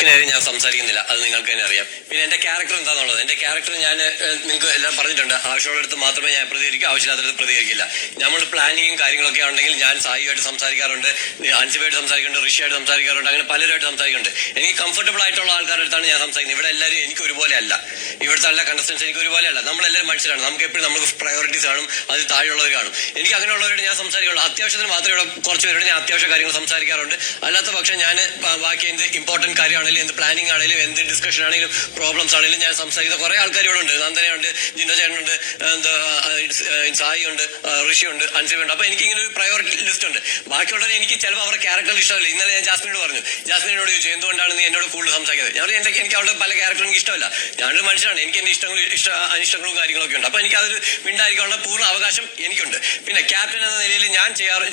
ടാസ്കിനെതിരെ ഞാൻ സംസാരിക്കുന്നില്ല. അത് നിങ്ങൾക്ക് തന്നെ അറിയാം. പിന്നെ എന്റെ ക്യാരക്ടർ എന്താണെന്നുള്ളത് എന്റെ ക്യാരക്ടർ ഞാൻ നിങ്ങൾക്ക് എല്ലാം പറഞ്ഞിട്ടുണ്ട്. ആവശ്യമുള്ളിടത്ത് മാത്രമേ ഞാൻ പ്രതികരിക്കൂ. ആവശ്യമില്ലാത്ത പ്രതികരിക്കില്ല. നമ്മൾ പ്ലാനിങ്ങും കാര്യങ്ങളൊക്കെ ഉണ്ടെങ്കിൽ ഞാൻ സായിയുമായിട്ട് സംസാരിക്കാറുണ്ട്. അൻസിബായിട്ട് സംസാരിക്കുന്നുണ്ട് ഋഷിയായിട്ട് സംസാരിക്കാറുണ്ട്. അങ്ങനെ പലരുമായിട്ട് സംസാരിക്കുന്നുണ്ട്. എനിക്ക് കംഫർട്ടബിൾ ആയിട്ടുള്ള ആൾക്കാരുടെ അടുത്താണ് ഞാൻ സംസാരിക്കുന്നത്. ഇവിടെ എല്ലാവരും എനിക്ക് ഒരുപോലെ അല്ല. ഇവിടുത്തെ എല്ലാ കണ്ടസ്റ്റൻസ് എനിക്ക് ഒരുപോലെ അല്ല. നമ്മളെല്ലാവരും മനുഷ്യരാണ് നമുക്ക് എപ്പോഴും നമുക്ക് പ്രയോറിറ്റീസ് കാണും. അത് താഴെയുള്ളവർ കാണും. എനിക്ക് അങ്ങനെയുള്ളവരോട് ഞാൻ സംസാരിക്കുള്ളൂ അത്യാവശ്യത്തിന് മാത്രമേ ഇവിടെ കുറച്ച് പേരോട് ഞാൻ അത്യാവശ്യ കാര്യങ്ങൾ സംസാരിക്കാറുണ്ട്. അല്ലാത്ത പക്ഷേ ഞാൻ ബാക്കി എന്ത് ഇമ്പോർട്ടന്റ് കാര്യമാണെങ്കിലും എന്ത് പ്ലാനിങ് ആണെങ്കിലും എന്ത് ഡിസ്കഷൻ ആണെങ്കിലും പ്രോബ്ലംസ് ആണെങ്കിലും ഞാൻ സംസാരിക്കുന്ന കുറെ ആൾക്കാർ ഇവിടെ ഉണ്ട്. നന്ദനയുണ്ട് ജിൻഡോ ചേട്ടനുണ്ട് എന്താ സായി ഉണ്ട് ഋഷി ഉണ്ട്. അൻസിബുണ്ട് അപ്പൊ എനിക്ക് ഇങ്ങനെ ഒരു പ്രയോറിറ്റി ലിസ്റ്റ് ഉണ്ട്. ബാക്കിയുള്ളവരെ എനിക്ക് ചിലപ്പോൾ അവരുടെ ക്യാരക്ടർ ഇഷ്ടമല്ല ഇന്നലെ ഞാൻ ജാസ്മിനോട് പറഞ്ഞു. ജാസ്മിനോട് ചോദിച്ചു എന്തുകൊണ്ടാണ് നീ എന്നോട് കൂടുതൽ സംസാരിക്കുന്നത് ഞാൻ എനിക്ക് എനിക്ക് അവളുടെ പല ക്യാരക്ടറും ഇഷ്ടമല്ല. ഞാനൊരു മനുഷ്യനാണ്. എനിക്ക് എന്റെ ഇഷ്ടങ്ങളും ഇഷ്ട അനിഷ്ടങ്ങളും കാര്യങ്ങളൊക്കെ ഉണ്ട്. അപ്പൊ എനിക്ക് അതൊരു മിണ്ടായിരിക്കാനുള്ള പൂർണ അവകാശം എനിക്കുണ്ട്. പിന്നെ ക്യാപ്റ്റൻ എന്ന നിലയിൽ ഞാൻ ചെയ്യാറ്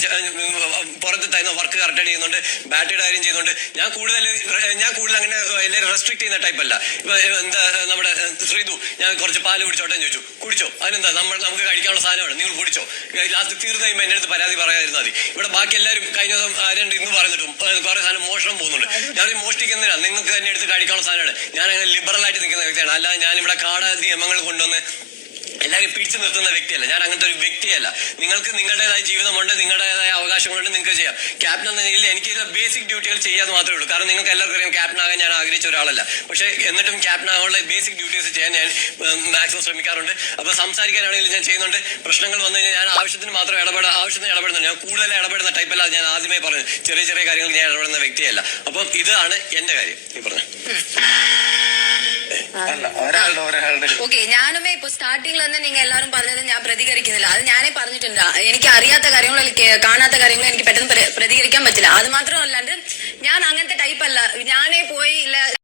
പുറത്ത് തരുന്ന വർക്ക് കറക്റ്റ് ചെയ്യുന്നുണ്ട്. ബാറ്റ് കാര്യം ചെയ്യുന്നുണ്ട്. ഞാൻ കൂടുതൽ ഞാൻ കൂടുതൽ അങ്ങനെ എല്ലാവരും റെസ്ട്രിക്ട് ചെയ്യുന്ന ടൈപ്പ് അല്ല. എന്താ നമ്മുടെ ശ്രീതു ഞാൻ കുറച്ച് പാൽ കുടിച്ചോട്ടെ ചോദിച്ചു. കുടിച്ചോ? അതിനെന്താ നമ്മൾ നമുക്ക് കഴിക്കാനുള്ള സാധനമാണ്. നിങ്ങൾ കുടിച്ചോ? ലാസ്റ്റ് തീർന്നു കഴിയുമ്പോൾ എന്റെ അടുത്ത് പരാതി പറയാതിരുന്നാൽ മതി. ഇവിടെ ബാക്കി എല്ലാവരും കഴിഞ്ഞ ദിവസം ആരുണ്ട് ഇന്ന് പറഞ്ഞിട്ടും കുറേ സാധനം മോഷണം പോകുന്നുണ്ട്. ഞാൻ മോഷ്ടിക്കുന്നില്ല നിങ്ങൾക്ക് തന്നെ എടുത്ത് കഴിക്കാനുള്ള സാധനമാണ്. ഞാൻ അങ്ങനെ ലിബറൽ ആയിട്ട് നിൽക്കുന്ന വ്യക്തിയാണ്. അല്ലാതെ ഞാൻ ഇവിടെ കാട നിയമങ്ങൾ കൊണ്ടുവന്ന് എല്ലാവരും പിടിച്ചു നിർത്തുന്ന വ്യക്തിയല്ല. ഞാൻ അങ്ങനത്തെ ഒരു വ്യക്തിയല്ല. നിങ്ങൾക്ക് നിങ്ങളുടേതായ ജീവിതമുണ്ട് നിങ്ങളുടേതായ അവകാശങ്ങളുണ്ട് നിങ്ങൾക്ക് ചെയ്യാം. ക്യാപ്റ്റൻ എന്ന നിലയിൽ എനിക്ക് ബേസിക് ഡ്യൂട്ടികൾ ചെയ്യാതെ മാത്രമേ ഉള്ളൂ. കാരണം നിങ്ങൾക്ക് എല്ലാവർക്കും അറിയാം ക്യാപ്റ്റൻ ആകാൻ ഞാൻ ആഗ്രഹിച്ച ഒരാളല്ല. പക്ഷേ എന്നിട്ടും ക്യാപ്റ്റൻ ആകാനുള്ള ബേസിക് ഡ്യൂട്ടീസ് ചെയ്യാൻ ഞാൻ മാക്സിമം ശ്രമിക്കാറുണ്ട്. അപ്പൊ സംസാരിക്കാനാണെങ്കിലും ഞാൻ ചെയ്യുന്നുണ്ട്. പ്രശ്നങ്ങൾ വന്നു കഴിഞ്ഞാൽ ഞാൻ ആവശ്യത്തിന് മാത്രം ഇടപെടാൻ ആവശ്യത്തിന് ഇടപെടുന്നുണ്ട് ഞാൻ കൂടുതൽ ഇടപെടുന്ന ടൈപ്പല്ല ഞാൻ ആദ്യമേ പറഞ്ഞു ചെറിയ ചെറിയ കാര്യങ്ങൾ ഞാൻ ഇടപെടുന്ന വ്യക്തിയല്ല. അപ്പം ഇതാണ് എന്റെ കാര്യം. ഈ പറഞ്ഞു? ഓക്കെ ഞാനുമേ ഇപ്പൊ സ്റ്റാർട്ടിംഗിൽ തന്നെ നിങ്ങൾ എല്ലാവരും പറഞ്ഞത് ഞാൻ പ്രതികരിക്കുന്നില്ല. അത് ഞാനേ പറഞ്ഞിട്ടുണ്ട്. എനിക്ക് അറിയാത്ത കാര്യങ്ങളോ കാണാത്ത കാര്യങ്ങളോ എനിക്ക് പെട്ടെന്ന് പ്ര- പ്രതികരിക്കാൻ പറ്റില്ല. അത് മാത്രമല്ലാണ്ട് ഞാൻ അങ്ങനത്തെ ടൈപ്പ് അല്ല. ഞാനേ